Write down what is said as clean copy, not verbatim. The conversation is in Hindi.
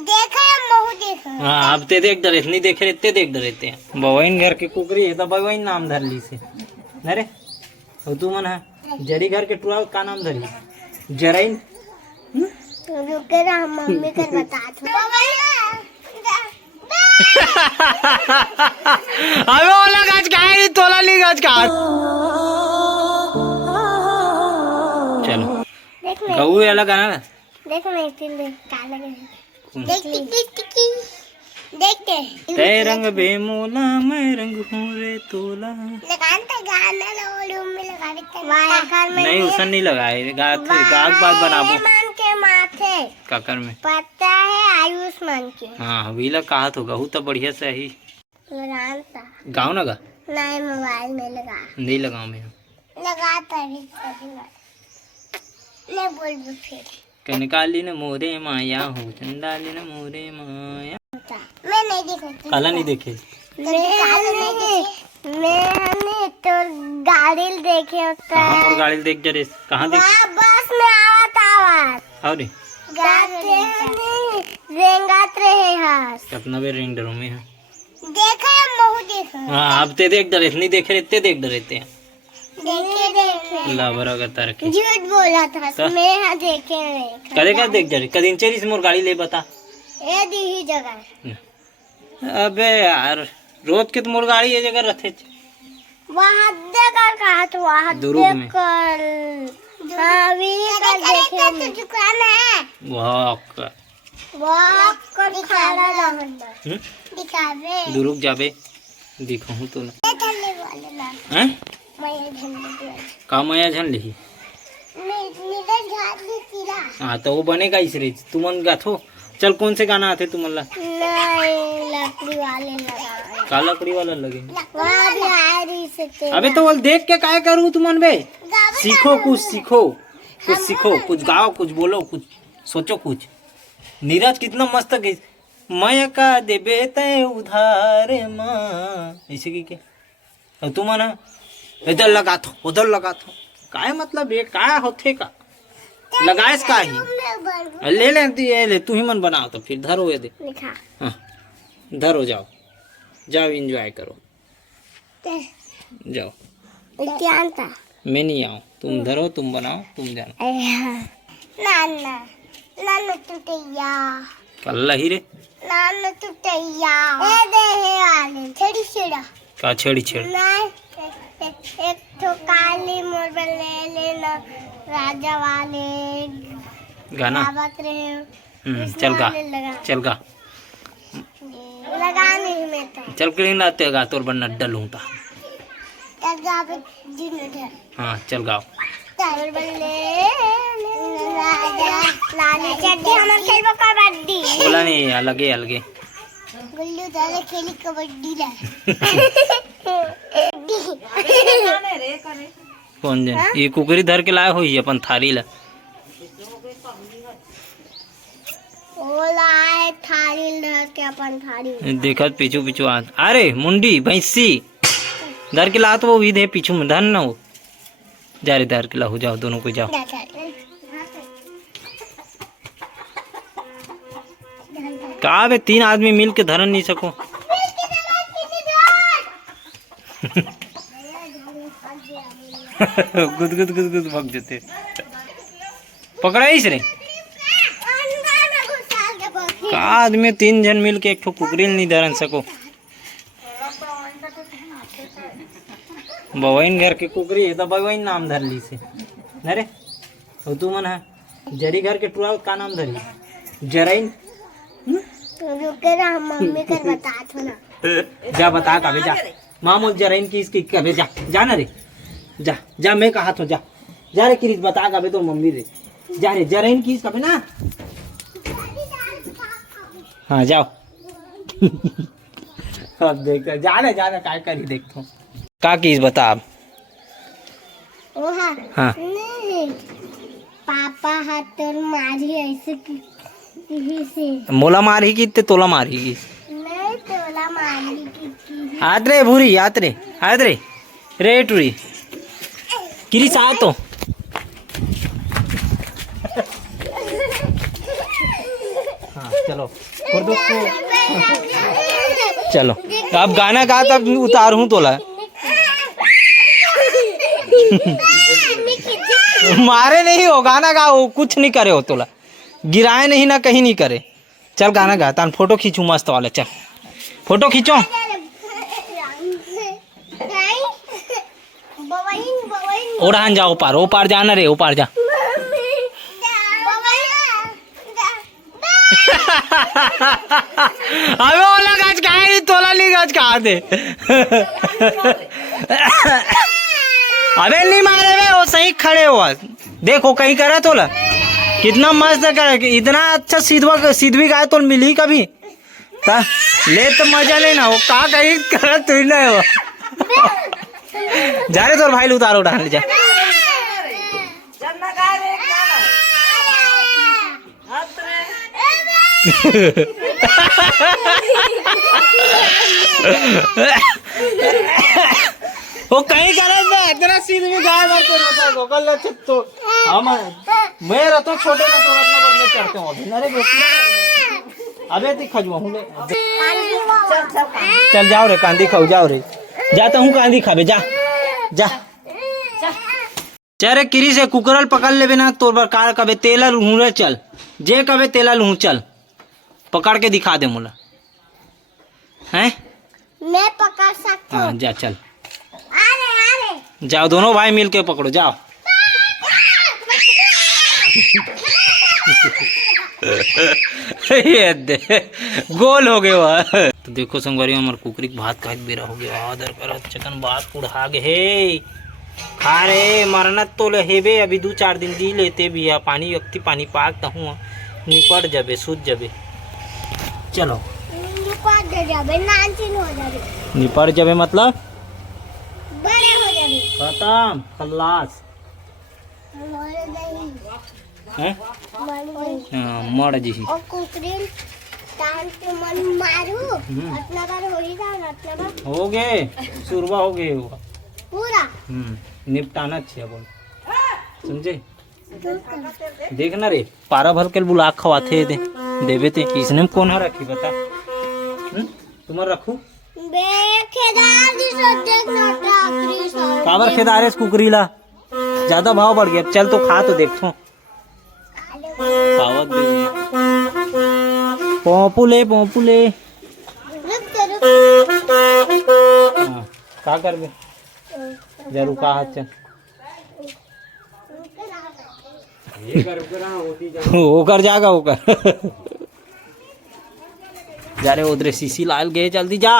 देखा है महू देखा। हाँ अब ते देख डरे नहीं देखे रहते देख डरे थे बवाइन घर के कुकरी है तो बवाइन नाम धर ली से अरे तू मन है जरी घर के टुआ का नाम धरी जराइन रुक रहा मम्मी कर बता अबे ओला गाछ का है तोला ली गाछ का चलो देख गऊ अलग आना देख मैं इतिल देख काला देख टिकी देखते ते रंग बेमोला मैं रंग हूँ रे तोला लगान तो गाना लो में लगा देते वाह घर में नहीं उसन नहीं लगाए गाग बात बनाबो मान के माथे काकर में पता है आयुष्मान के हाँ वीला कहा तो गहू तो बढ़िया से ही लगान था गाँव ना गा नहीं मोबाइल में लगा नहीं लगाओ मैं लगाता भी ले बोल फिर कनकाली न मोरे माया हो चंदाली न मोरे माया मैं नहीं देखती काला नहीं देखे मैं तो गाड़ी देखे कहाँ पर गाड़ी देख जरे कहाँ देख बस में आवाज और गाते रेंगात रहे हस कितना बेर रिंग डरो में है देखा है महू देखा हाँ अब ते देख डरे नहीं देखे रहते देख डरे थे देखे लाभरा करता रखे झूठ बोला था मैं देखे कदे का देख जरे कदिन चेरी से मोर गाड़ी ले बता ये दी ही जगह अबे यार रोज के तो मोर गाड़ी ये जगह रखे वहाँ देकर कहा तो वहाँ दुरुग में कर हाँ भी कर देखे तो दुकान है वाह वहाँ कर खाना रहना दिखावे दुरुग जाबे दिखाऊं तो ना धरने वाले ना हैं मैं धरने वाले का माया झन ली मैं नीरज घाट ली किला हाँ तो वो बनेगा इस रेज तुमन गाथो चल कौन से गाना आते तुमन ला नहीं लकड़ी वाले लगा का लकड़ी वाला लगे वहाँ भी आ रही सकते अबे तो वो देख के काय करूँ तुमन बे सीखो कुछ सीखो कुछ गाओ कुछ बोलो कुछ सोचो कुछ नीरज कितना मस्त गई मैं का देबे तय उधार माँ ऐसे की क्या और तुम ना इधर लगा थो उधर लगा थो काय मतलब ये काय होते का लगाएस का ही ले ले तू ही मन बनाओ तो फिर धरो ये दे लिखा हाँ धरो जाओ जाओ एंजॉय करो जाओ क्या था मैं नहीं आऊँ तुम धरो तुम बनाओ तुम जानो नाना नाना टूटिया कल्ला ही रे नाना टूटिया ए दे है वाले छड़ी छड़ा का छेड़ी छेड़ नहीं एक तो काली मोर ले लेना राजा वाले गाना बात रहे चल गा चल गा लगा नहीं मैं तो चल के ना ते गा तोर बनना डलूं ता तब जा पे दिन उधर हाँ चल गाओ मोर बल्ले राजा लाली चड्डी हम खेलबो कबड्डी बोला नहीं अलगे अलगे गुल्लू दादा खेली कबड्डी ला कौन जन ये कुकरी धर के लाए हो ही अपन थारी ला ओला है थारी धर के अपन थारी देखत पीछू पीछू आ अरे मुंडी भैंसी धर के ला तो वो भी दे पीछू में धन ना हो जा रे धर के ला हो जाओ दोनों को जाओ का बे तीन आदमी मिल के धरन नहीं सको गुद गुद गुद गुद भग जते पकड़ा इस रे का आदमी तीन जन मिल के एक ठो कुकरी नहीं धरन सको बवाइन घर के कुकरी है तो बवाइन नाम धर ली से अरे तू मन है जरी घर के टुआ का नाम धरी जराइन रुक रहा मम्मी कर बता थो ना जा बता कभी जा मामूल जराइन की इसकी कभी जा जाना रे जा जा मैं कहा तो जा जा रे क्रिस बता कभी तो मम्मी रे जा रे जराइन की कभी ना हाँ जाओ अब देख जाने जाने काय करी देखो का किस बता अब ओहा हाँ नहीं पापा हाथ मारी ऐसे से मोला मारी की ते तोला मारी की नहीं तोला मारी की हाथ रे भूरी हाथ रे रे टूरी किरी सा तो हाँ चलो कर दो। चलो अब गाना गा तब उतारूं तोला। मारे नहीं हो, गाना गाओ, कुछ नहीं करे हो तोला, गिराए नहीं ना कहीं नहीं करे। चल गाना गा, तान फोटो खींचू मस्त वाला। चल फोटो खींचो। ओढ़ान जाओ पार, ओ पार जाना रे, ओ पार जा। अबे ओला गाछ कहा है, तोला नहीं गाछ कहा दे। अबे नहीं मारे वे, वो सही खड़े हुआ देखो कहीं करा तोला कितना मस्त करे। इतना अच्छा सीधवी गाय तो मिली कभी ता ले तो मजा लेना। वो का कहीं करा तू नहीं हो। जा रे तोर भाई उतारो उठा ले जा। वो कहीं करे इतना सीध में गाय मारते रहता है कल तो हम मैं रहता हूँ छोटे ना तो रत्ना पर में चढ़ते हूँ अभी। अरे बेटी अबे ती खजुआ हूँ ले। चल जाओ रे कांदी खाओ, जाओ रे, जाता हूँ कांदी खाबे, जा जा। चारे किरी से कुकरल पकड़ ले बिना तोर पर कार कबे तेला लूँ रे। चल जे कबे तेला लूँ, चल पकड़ के दिखा दे मुला हैं। मैं पकड़ सकता हूँ। हाँ जा चल, जाओ दोनों भाई मिल के पकड़ो, जाओ। ये दे गोल हो गए वह। तो देखो संगवारी हमार कुकरी भात खाए बेरा हो गया। आदर कर चिकन बात उड़ा गे हे खा रे मरना तो हेबे। अभी 2-4 दिन दी लेते भी है पानी व्यक्ति पानी पाक हूँ निपट जाबे सूझ जाबे। चलो निपट जाबे मतलब बड़े हो जाबे, खत्म खल्लास हैं। मर जी और कुकरी तान के मन मारू अपना बार हो ही जाओ, अपना बार हो गए सुरवा हो गए हुआ पूरा निपटाना चाहिए बोल समझे। देखना रे पारा भर के बुला खवाते दे देवे ते इसने में कौन रखी बता। तुम्हारा रखू काबर खेदारे कुकरी ला ज्यादा भाव बढ़ गया। चल तो खा तो देखो पोपुले पोपुले का कर बे जरूर का हाथ चल होकर जागा होकर। जा रे उधर सीसी लाल गए जल्दी जा।